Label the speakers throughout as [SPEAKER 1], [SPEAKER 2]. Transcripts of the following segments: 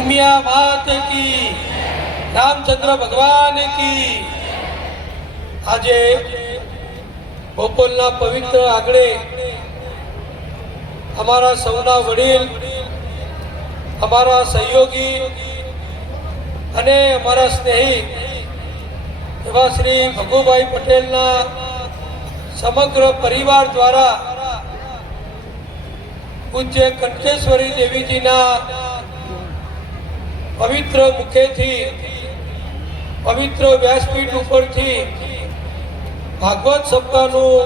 [SPEAKER 1] ઉમિયા માત કી રામચંદ્ર ભગવાન કી આજે બપોરના પવિત્ર આગળે અમારા સૌના વડીલ અમારા સહયોગી અને અમારા સ્નેહી એવા શ્રી ભગુભાઈ પટેલના સમગ્ર પરિવાર દ્વારા પૂજ્ય કંઠેશ્વરી દેવીજીના પવિત્ર મુખેથી, પવિત્ર વ્યાસપીઠ ઉપરથી ભાગવત સપ્તાહનું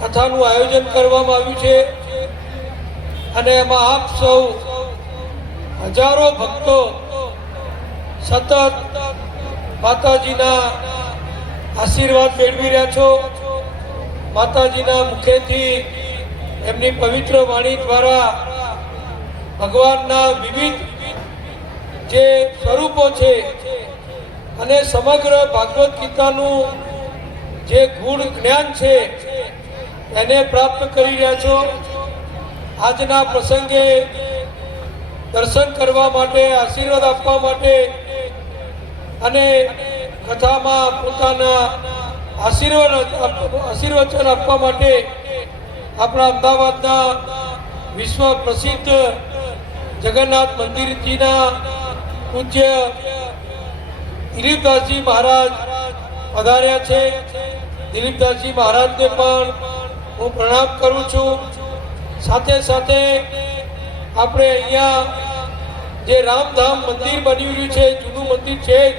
[SPEAKER 1] કથાનું આયોજન કરવામાં આવ્યું છે. અને એમાં આપ સૌ હજારો ભક્તો સતત માતાજીના આશીર્વાદ મેળવી રહ્યા છો. માતાજીના મુખેથી એમની પવિત્ર વાણી દ્વારા ભગવાનના વિવિધ જે સ્વરૂપો છે અને સમગ્ર ભાગવત ગીતાનું જે ગુણ જ્ઞાન છે એને પ્રાપ્ત કરી રહ્યા છો. આજના પ્રસંગે દર્શન કરવા માટે, આશીર્વાદ આપવા માટે અને કથામાં પોતાના આશીર્વાદ આશીર્વચન આપવા માટે આપણા અમદાવાદના વિશ્વ પ્રસિદ્ધ જગન્નાથ મંદિરજીના પૂજ્ય દિલીપદાસજી મહારાજ પધાર્યા છે. દિલીપદાસજી મહારાજને પણ હું પ્રણામ કરું છું. સાથે સાથે આપણે અહીંયા જે રામધામ મંદિર બની રહ્યું છે, જૂનું મંદિર છે જ,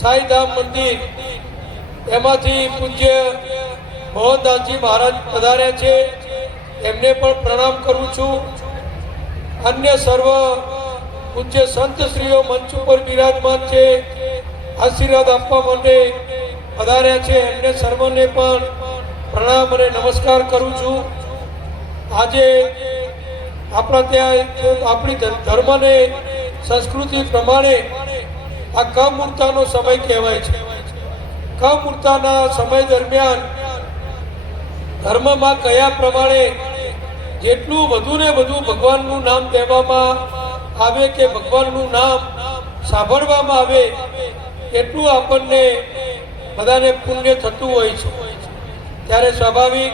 [SPEAKER 1] સાઈધામ મંદિર, એમાંથી પૂજ્ય મોહનદાસજી મહારાજ પધાર્યા છે. એમને પણ પ્રણામ કરું છું. અન્ય સર્વ પૂજ્ય સંત શ્રીઓ મંચ ઉપર બિરાજમાન છે, આશીર્વાદ આપવા માટે પધાર્યા છે. એમને સર્વને પણ પ્રણામ અને નમસ્કાર કરું છું. આજે આપણા ત્યાં આપણી ધર્મને સંસ્કૃતિ પ્રમાણે આ કમૂર્તાનો સમય કહેવાય છે. કમૂર્તાના સમય દરમિયાન ધર્મમાં કયા પ્રમાણે જેટલું વધુ ને વધુ ભગવાનનું નામ લેવામાં આવે કે ભગવાનનું નામ સાંભળવામાં આવે, એટલું આપણને બધાને પુણ્ય થતું હોય છે. ત્યારે સ્વાભાવિક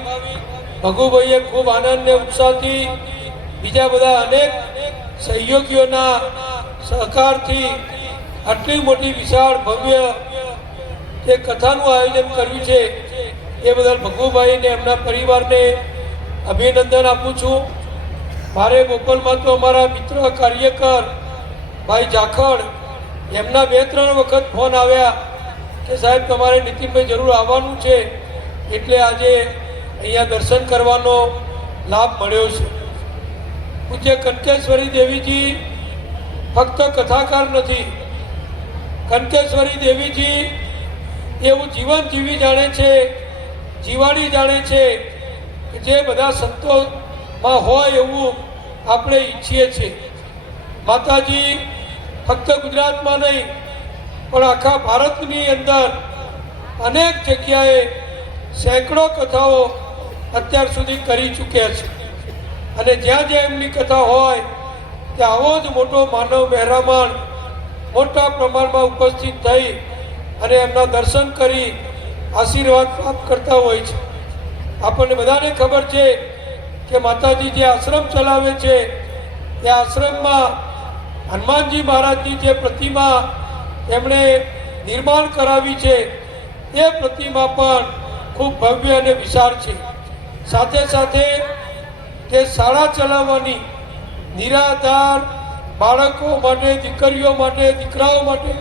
[SPEAKER 1] ભગુભાઈએ ખૂબ આનંદ ને ઉત્સાહથી બીજા બધા અનેક સહયોગીઓના સહકારથી આટલી મોટી વિશાળ ભવ્ય જે કથાનું આયોજન કર્યું છે, એ બદલ ભગુભાઈને એમના પરિવારને અભિનંદન આપું છું. મારે મોકલમાં તો અમારા મિત્ર કાર્યકર ભાઈ જાખડ, એમના બે ત્રણ વખત ફોન આવ્યા કે સાહેબ તમારે નીતિનભાઈ જરૂર આવવાનું છે, એટલે આજે અહીંયા દર્શન કરવાનો લાભ મળ્યો છે. પૂજ્ય કંઠેશ્વરી દેવીજી ફક્ત કથાકાર નથી કંઠેશ્વરી દેવીજી એવું જીવન જીવી જાણે છે, જીવાડી જાણે છે જે બધા સંતોમાં હોય એવું આપણે ઈચ્છીએ છીએ. માતાજી, ફક્ત ગુજરાતમાં નહીં, પણ આખા ભારતની અંદર અનેક જગ્યાએ સેંકડો કથાઓ અત્યાર સુધી કરી ચૂક્યા છે. અને જ્યાં જ્યાં એમની કથા હોય, ત્યાં આવો જ મોટો માનવ મહેરામણ મોટા પ્રમાણમાં ઉપસ્થિત થઈ અને એમના દર્શન કરી આશીર્વાદ પ્રાપ્ત કરતા હોય છે. આપણને બધાને ખબર છે કે માતાજી જે આશ્રમ ચલાવે છે, એ આશ્રમમાં હનુમાનજી મહારાજની જે પ્રતિમા એમણે નિર્માણ કરાવી છે, એ પ્રતિમા પણ ખૂબ ભવ્ય અને વિશાળ છે. સાથે સાથે તે શાળા ચલાવવાની નિરાધાર બાળકો માટે, દીકરીઓ માટે, દીકરાઓ માટે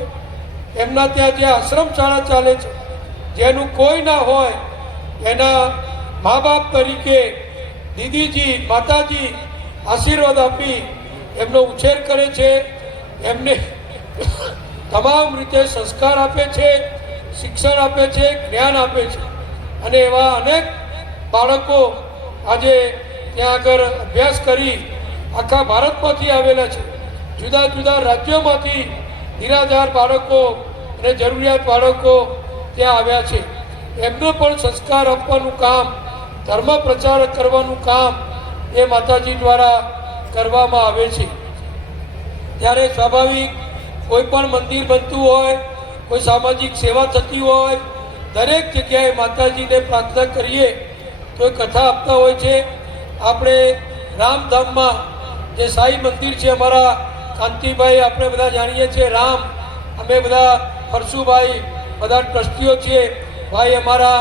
[SPEAKER 1] એમના ત્યાં જે આશ્રમ શાળા ચાલે છે, જેનું કોઈ ના હોય એના મા બાપ તરીકે દીદીજી, માતાજી આશીર્વાદ આપી એમનો ઉછેર કરે છે. એમને તમામ રીતે સંસ્કાર આપે છે, શિક્ષણ આપે છે, જ્ઞાન આપે છે. અને એવા અનેક બાળકો આજે ત્યાં આગળ અભ્યાસ કરી આખા ભારતમાંથી આવેલા છે. જુદા જુદા રાજ્યોમાંથી નિરાધાર બાળકો અને જરૂરિયાત બાળકો ત્યાં આવ્યા છે. એમનો પણ સંસ્કાર આપવાનું કામ ધર્મ પ્રચાર કરવાનું કામ એ માતાજી દ્વારા કરવામાં આવે છે. ત્યારે સ્વાભાવિક કોઈ પણ મંદિર બનતું હોય, કોઈ સામાજિક સેવા થતી હોય, દરેક જગ્યાએ માતાજીને પ્રાર્થના કરીએ, તો એ કથા આપતા હોય છે. આપણે રામધામમાં જે સાઈ મંદિર છે અમારા કાંતિભાઈ, આપણે બધા જાણીએ છીએ રામ, અમે બધા હર્ષુભાઈ, બધા ટ્રસ્ટીઓ છીએ. ભાઈ અમારા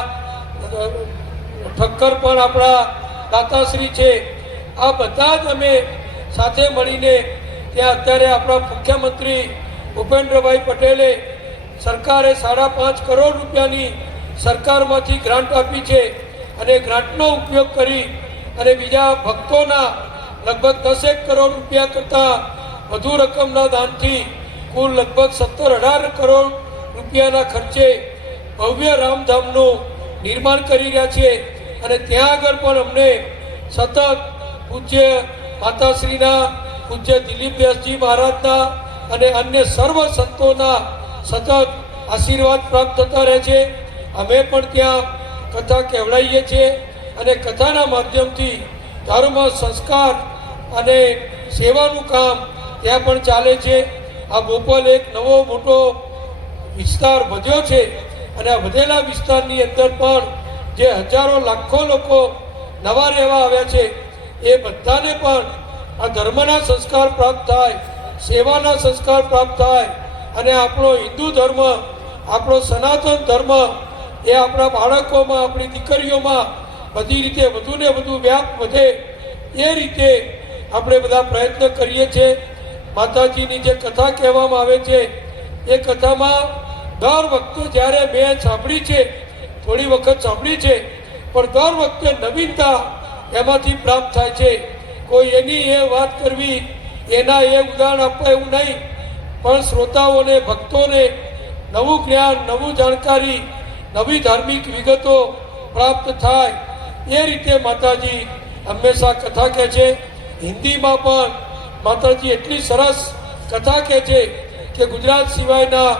[SPEAKER 1] ઠક્કર પણ આપણા દાતાશ્રી છે. આ બધા જ અમે સાથે મળીને ત્યાં અત્યારે આપણા મુખ્યમંત્રી ભૂપેન્દ્રભાઈ પટેલે સરકારે સાડા પાંચ કરોડ રૂપિયાની સરકારમાંથી ગ્રાન્ટ આપી છે અને ગ્રાન્ટનો ઉપયોગ કરી અને બીજા ભક્તોના લગભગ દસેક કરોડ રૂપિયા કરતાં વધુ રકમના દાનથી કુલ લગભગ સત્તર અઢાર કરોડ રૂપિયાના ખર્ચે ભવ્ય રામધામનું નિર્માણ કરી રહ્યા છે. અને ત્યાં આગળ પણ અમને સતત પૂજ્ય માતાશ્રીના, પૂજ્ય દિલીપ વ્યાસજી મહારાજના અને અન્ય સર્વ સંતોના સતત આશીર્વાદ પ્રાપ્ત થતા રહે છે. અમે પણ ત્યાં કથા કહેવડાવીએ છીએ અને કથાના માધ્યમથી ધર્મ, સંસ્કાર અને સેવાનું કામ ત્યાં પણ ચાલે છે. આ બોપલ એક નવો મોટો વિસ્તાર વધ્યો છે અને આ વધેલા વિસ્તારની અંદર પણ જે હજારો લાખો લોકો નવા રહેવા આવ્યા છે, એ બધાને પણ આ ધર્મના સંસ્કાર પ્રાપ્ત થાય, સેવાના સંસ્કાર પ્રાપ્ત થાય અને આપણો હિન્દુ ધર્મ, આપણો સનાતન ધર્મ એ આપણા બાળકોમાં, આપણી દીકરીઓમાં બધી રીતે વધુ ને વધુ વ્યાપ વધે, એ રીતે આપણે બધા પ્રયત્ન કરીએ છીએ. માતાજીની જે કથા કહેવામાં આવે છે, એ કથામાં દર વખતે જ્યારે મેં સાંભળી છે થોડી વખત સાંભળી છે, પણ દર વખતે નવીનતા એમાંથી પ્રાપ્ત થાય છે. કોઈ એની એ વાત કરવી, એના એ ઉદાહરણ આપવા એવું નહીં, પણ શ્રોતાઓને, ભક્તોને નવું જ્ઞાન, નવું જાણકારી, નવી ધાર્મિક વિગતો પ્રાપ્ત થાય. એ રીતે માતાજી હંમેશા કથા કહે છે. હિન્દીમાં પણ માતાજી એટલી સરસ કથા કહે છે કે ગુજરાત સિવાયના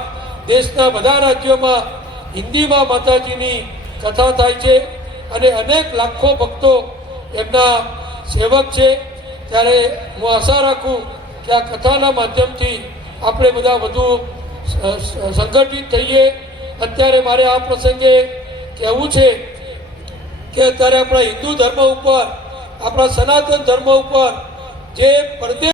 [SPEAKER 1] દેશના બધા રાજ્યોમાં હિન્દીમાં માતાજીની કથા થાય છે અને અનેક લાખો ભક્તો એમના સેવક છે. ત્યારે હું આશા રાખું કે આ કથાના માધ્યમથી આપણે બધા વધુ સંગઠિત થઈએ. અત્યારે મારે આ પ્રસંગે કહેવું છે કે અત્યારે આપણા હિન્દુ ધર્મ ઉપર, આપણા સનાતન ધર્મ ઉપર જે પરદેશ